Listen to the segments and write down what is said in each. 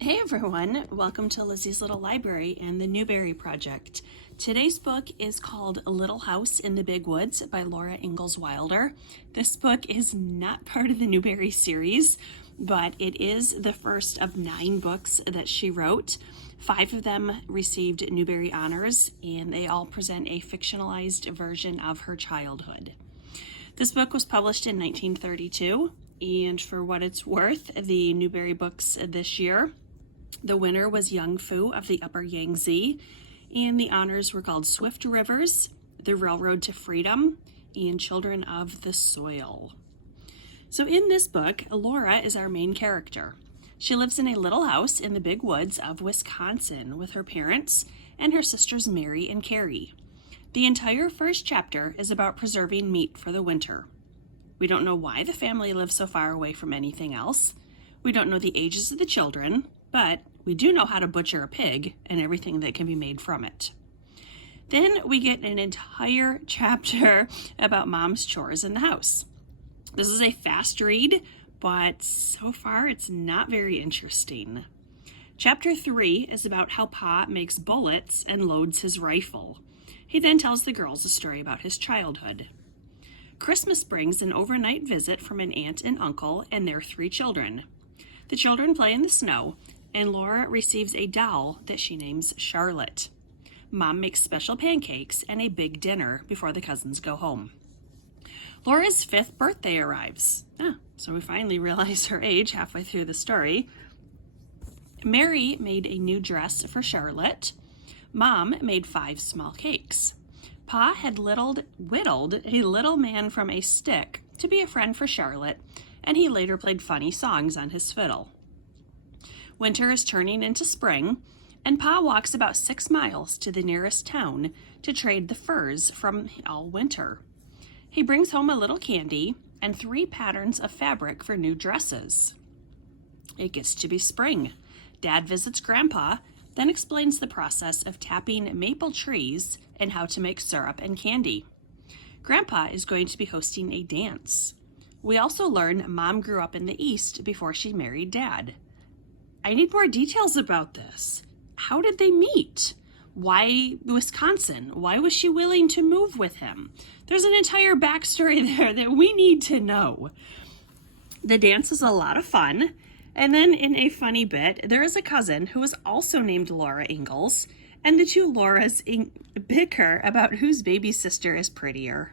Hey everyone, welcome to Lizzie's Little Library and the Newberry Project. Today's book is called A Little House in the Big Woods by Ingalls Wilder. This book is not part of the Newberry series, but it is the first of 9 books that she wrote. 5 of them received Newberry honors, and they all present a fictionalized version of her childhood. This book was published in 1932, and for what it's worth, the Newberry books this year, the winner was Young Fu of the Upper Yangtze, and the honors were called Swift Rivers, The Railroad to Freedom, and Children of the Soil. So in this book, Laura is our main character. She lives in a little house in the big woods of Wisconsin with her parents and her sisters Mary and Carrie. The entire first chapter is about preserving meat for the winter. We don't know why the family lives so far away from anything else. We don't know the ages of the children, but we do know how to butcher a pig and everything that can be made from it. Then we get an entire chapter about mom's chores in the house. This is a fast read, but so far it's not very interesting. Chapter 3 is about how Pa makes bullets and loads his rifle. He then tells the girls a story about his childhood. Christmas brings an overnight visit from an aunt and uncle and their 3 children. The children play in the snow, and Laura receives a doll that she names Charlotte. Mom makes special pancakes and a big dinner before the cousins go home. Laura's 5th birthday arrives. So we finally realize her age halfway through the story. Mary made a new dress for Charlotte. Mom made 5 small cakes. Pa had whittled a little man from a stick to be a friend for Charlotte, and he later played funny songs on his fiddle. Winter is turning into spring, and Pa walks about 6 miles to the nearest town to trade the furs from all winter. He brings home a little candy and 3 patterns of fabric for new dresses. It gets to be spring. Dad visits Grandpa, then explains the process of tapping maple trees and how to make syrup and candy. Grandpa is going to be hosting a dance. We also learn Mom grew up in the East before she married Dad. I need more details about this. How did they meet? Why Wisconsin? Why was she willing to move with him? There's an entire backstory there that we need to know. The dance is a lot of fun. And then in a funny bit, there is a cousin who is also named Laura Ingalls, and the 2 Lauras bicker about whose baby sister is prettier.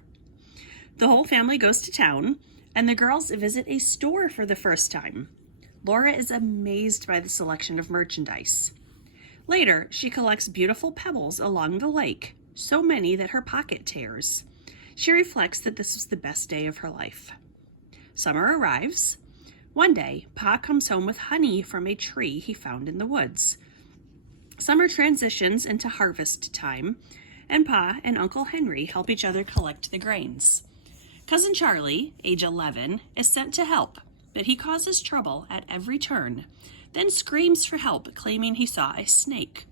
The whole family goes to town, and the girls visit a store for the first time. Laura is amazed by the selection of merchandise. Later, she collects beautiful pebbles along the lake, so many that her pocket tears. She reflects that this was the best day of her life. Summer arrives. One day, Pa comes home with honey from a tree he found in the woods. Summer transitions into harvest time, and Pa and Uncle Henry help each other collect the grains. Cousin Charlie, age 11, is sent to help, but he causes trouble at every turn, then screams for help, claiming he saw a snake.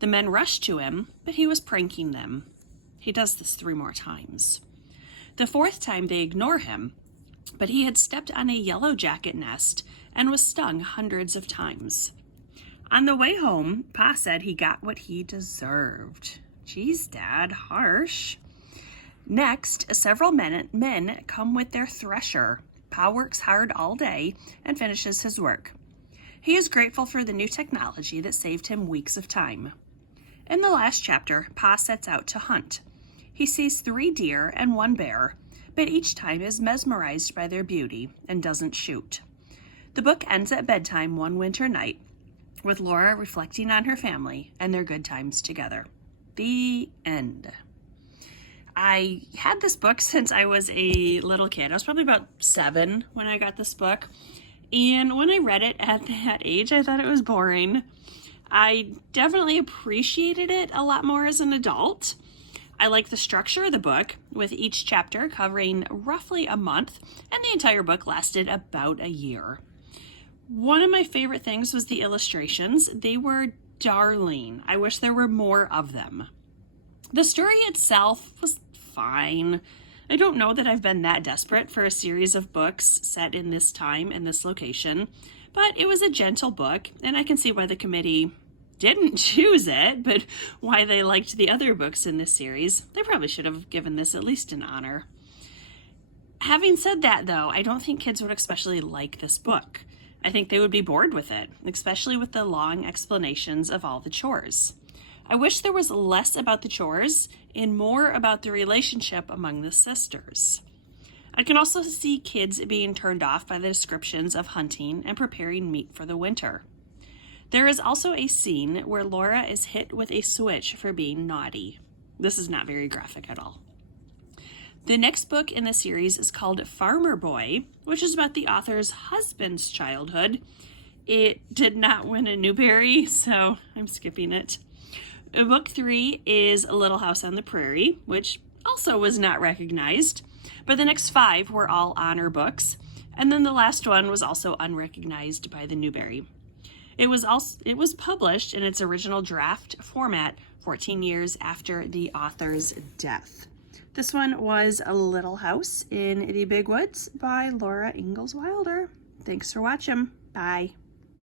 The men rush to him, but he was pranking them. He does this 3 more times. The 4th time they ignore him, but he had stepped on a yellow jacket nest and was stung hundreds of times. On the way home, Pa said he got what he deserved. Geez, Dad, harsh. Next, several men come with their thresher. Pa works hard all day and finishes his work. He is grateful for the new technology that saved him weeks of time. In the last chapter, Pa sets out to hunt. He sees 3 deer and 1 bear, but each time is mesmerized by their beauty and doesn't shoot. The book ends at bedtime one winter night, with Laura reflecting on her family and their good times together. The end. I had this book since I was a little kid. I was probably about 7 when I got this book. And when I read it at that age, I thought it was boring. I definitely appreciated it a lot more as an adult. I like the structure of the book, with each chapter covering roughly a month, and the entire book lasted about a year. One of my favorite things was the illustrations. They were darling. I wish there were more of them. The story itself was fine. I don't know that I've been that desperate for a series of books set in this time and this location, but it was a gentle book, and I can see why the committee didn't choose it, but why they liked the other books in this series. They probably should have given this at least an honor. Having said that, though, I don't think kids would especially like this book. I think they would be bored with it, especially with the long explanations of all the chores. I wish there was less about the chores and more about the relationship among the sisters. I can also see kids being turned off by the descriptions of hunting and preparing meat for the winter. There is also a scene where Laura is hit with a switch for being naughty. This is not very graphic at all. The next book in the series is called Farmer Boy, which is about the author's husband's childhood. It did not win a Newbery, so I'm skipping it. Book 3 is A Little House on the Prairie, which also was not recognized, but the next 5 were all honor books, and then the last one was also unrecognized by the Newbery. It was published in its original draft format 14 years after the author's death. This one was A Little House in the Big Woods by Laura Ingalls Wilder. Thanks for watching. Bye.